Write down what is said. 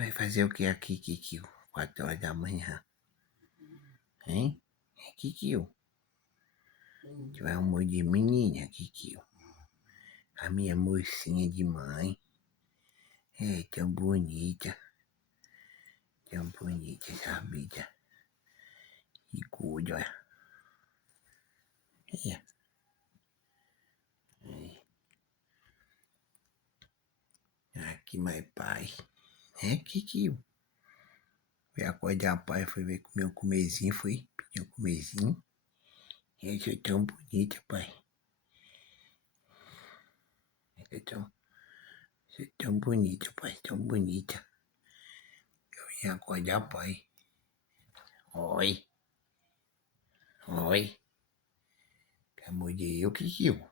vai fazer o que aqui, Kikio? 4 horas da manhã. Hein? Kikio. Tu é amor de menina, Kikio. A minha mocinha de mãe. É tão bonita. Tão bonita essa vida. E cuida, olha. É. Aqui, mais pai. É, Kikio. Foi acordar pai, foi ver comer um comezinho, foi pedir um comezinho. Essa é tão bonita, pai. Você é tão bonita, pai, tão bonita. Eu vim acordar, pai. Oi. Oi. Pelo amor de Deus, Kikio.